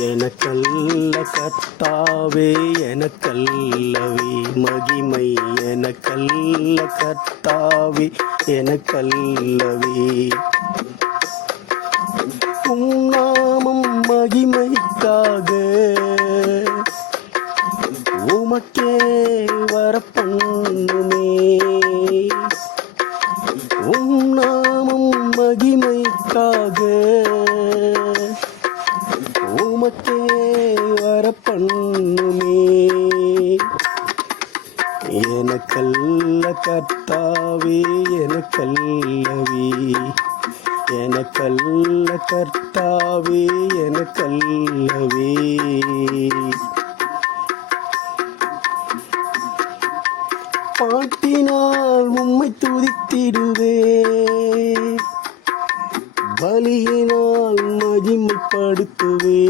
எனக்கல்ல கத்தாவே எனக்கல்லவே. மகிமை எனக்கல்ல கத்தாவே எனக்கல்லவே. உம் நாமம் மகிமைக்காக உமக்கே வரப்பண்ணுமே. எனக்கல்ல கர்த்தாவே எனக்கல்லவே. எனக்கல்ல கர்த்தாவே எனக்கல்லவே. பாட்டினால் உம்மை துதித்திடுவே பலியினால் மகிமைப்படுத்துவே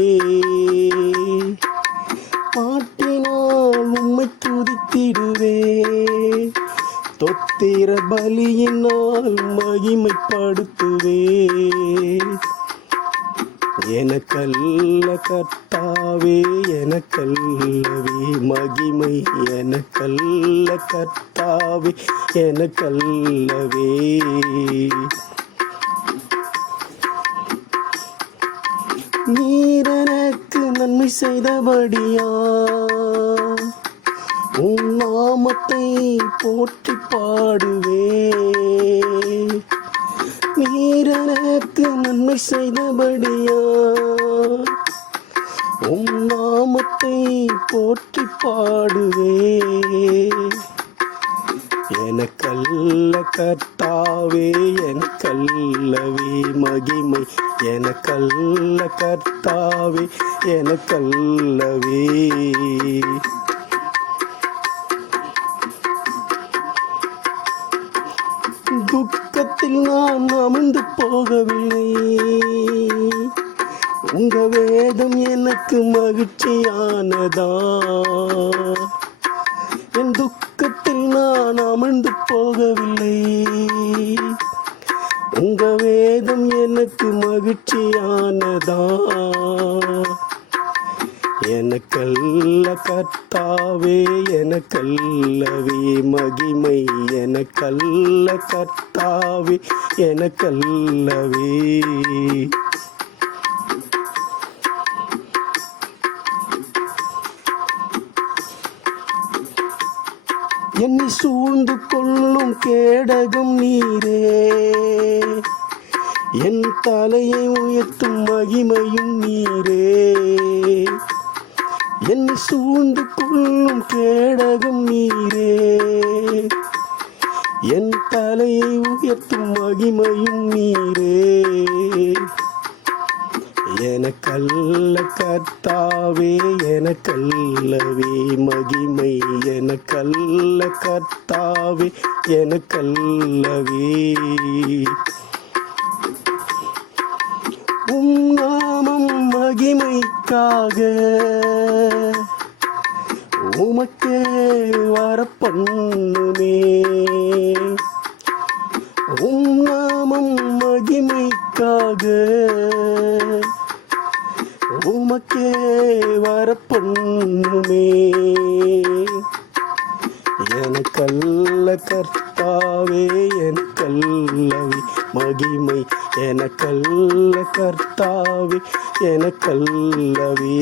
தொத்திர பலியினால் மகிமைப்படுத்துவே. எனக்கல்ல கர்த்தாவே எனக்கல்லவே மகிமை. எனக்கல்ல கர்த்தாவே எனக்கல்லவே. நீரனுக்கு நன்மை செய்தபடியா உன் நாமத்தை போற்றி பாடுவே நீரனுக்கு நன்மை செய்தபடியா? உம் நாமத்தை போற்றி பாடுவே எனக்கல்ல கர்த்தாவே எனக்கல்லவே மகிமை. எனக்கல்ல கர்த்தாவே எனக்கல்லவே. துக்கத்தில் நான் அமிழ்ந்து போகவில்லை. உங்க வேதம் எனக்கு மகிழ்ச்சியானதா? என் துக்கத்தில் நான் அமிழ்ந்து போகவில்லை. எனக்கல்ல கர்த்தாவே எனக்கல்லவே. மகிமை எனக்கல்ல கர்த்தாவே எனக்கல்லவே. என்னை சூழ்ந்து கொள்ளும் கேடகம் நீரே. என் தலையை உயர்த்தும் மகிமையும் நீரே. என்னை சூழ்ந்து கொள்ளும் கேடகம் நீரே. என் தலையை உயர்த்தும் மகிமையும் நீரே. எனக்கல்ல கர்த்தாவே எனக்கல்லவே மகிமை. எனக்கல்ல கர்த்தாவே எனக்கல்லவே. உம் மகிமைக்காக. உமக்கு வரப்பண்ணுமே. உம் நாமம் மகிமைக்காக. உமக்கே வரப்பண்ணுமே. எனக்கல்ல கர்த்தாவே எனக்கல்லவே. மகிமை எனக்கல்ல கர்த்தாவே எனக்கல்லவே.